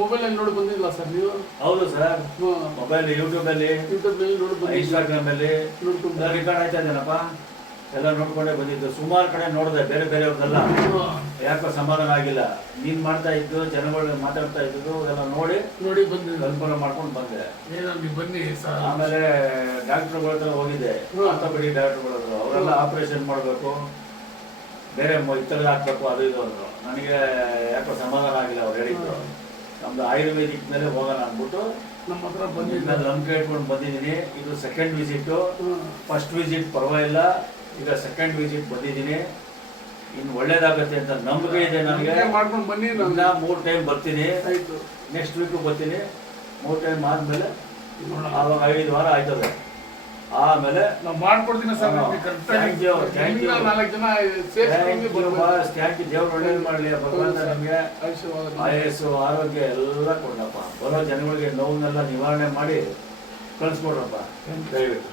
ಮೊಬೈಲಲ್ಲಿ ನೋಡಿ ಬಂದಿಲ್ಲ ಸರ್ ನೀವು? ಹೌದು ಸರ್, ಮೊಬೈಲ್ ಯೂಟ್ಯೂಬಲ್ಲಿ ನೋಡಿ ಬಂದು ಇನ್ಸ್ಟಾಗ್ರಾಮಲ್ಲಿ ನೋಡ್ಕೊಂಡು ರೆಕಾರ್ಡ್ ಆಯ್ತಾ ಇದ್ದೇನಪ್ಪ, ಎಲ್ಲ ನೋಡ್ಕೊಂಡೇ ಬಂದಿದ್ದು. ಸುಮಾರು ಕಡೆ ನೋಡಿದೆ, ಬೇರೆ ಬೇರೆಯವ್ರದ್ದೆಲ್ಲ. ಯಾಕೋ ಸಮಾಧಾನ ಆಗಿಲ್ಲ. ನೀನ್ ಮಾಡ್ತಾ ಇದ್ದು, ಜನಗಳು ಮಾತಾಡ್ತಾ ಇದ್ದು ಎಲ್ಲ ನೋಡಿ ಬಂದಿದ್ದೆ, ಕಲ್ಪನೆ ಮಾಡ್ಕೊಂಡು ಬಂದೆ. ಏನಂದ್ರೆ ಬನ್ನಿ ಸರ್. ಆಮೇಲೆ ಡಾಕ್ಟರ್ಗಳ ಹತ್ರ ಹೋಗಿದ್ದೆ, ಆರ್ಥೋಪೆಡಿಕ್ ಡಾಕ್ಟರ್ಗಳ ಹತ್ರ. ಅವರೆಲ್ಲ ಆಪರೇಷನ್ ಮಾಡಬೇಕು, ಬೇರೆ ಇತ್ತಲ್ಲಿ ಹಾಕ್ಬೇಕು, ಅದು ಇದು ಅಂದರು. ನನಗೆ ಯಾಕೋ ಸಮಾಧಾನ ಆಗಿಲ್ಲ ಅವ್ರು ಹೇಳಿದ್ರು. ನಮ್ದು ಆಯುರ್ವೇದಿಕ್ ಮೇಲೆ ಹೋಗೋಣ ಅಂದ್ಬಿಟ್ಟು ನಮ್ಮ ಹತ್ರ ಬಂದಿದ್ದ ನಂಬಿಕೆ ಇಟ್ಕೊಂಡು ಬಂದಿದ್ದೀನಿ. ಇದು ಸೆಕೆಂಡ್ ವಿಸಿಟ್ಟು. ಫಸ್ಟ್ ವಿಸಿಟ್ ಪರವಾಗಿಲ್ಲ, ಈಗ ಸೆಕೆಂಡ್ ವಿಸಿಟ್ ಬಂದಿದ್ದೀನಿ. ಇನ್ನು ಒಳ್ಳೇದಾಗತ್ತೆ ಅಂತ ನಂಬಿಕೆ ಇದೆ ನನಗೆ. ಮಾಡ್ಕೊಂಡು ಬನ್ನಿ, ಇನ್ನ 3 ಟೈಮ್ ಬರ್ತೀನಿ. ಆಯ್ತು, ನೆಕ್ಸ್ಟ್ ವೀಕು ಬರ್ತೀನಿ. 3 ಟೈಮ್ ಆದ್ಮೇಲೆ ಆವಾಗ 5 ವಾರ ಆಯ್ತದೆ. ಆಮೇಲೆ ನಾವು ಮಾಡ್ಕೊಡ್ತೀನಿ ಸರ್. ಥ್ಯಾಂಕ್ ಯು, 4 ಜನ ಥ್ಯಾಂಕ್ ಯು. ದೇವ್ರು ಒಳ್ಳೇದು ಮಾಡಲಿ. ಭಗವಂತ ನಮಗೆ ಆಯಸ್ಸು, ಆರೋಗ್ಯ ಎಲ್ಲ ಕೊಡಪ್ಪ. ಬರೋ ಜನಗಳಿಗೆ ನೋವನ್ನೆಲ್ಲ ನಿವಾರಣೆ ಮಾಡಿ ಕಳಿಸ್ಕೊಡ್ರಪ್ಪ ದಯವಿಟ್ಟು.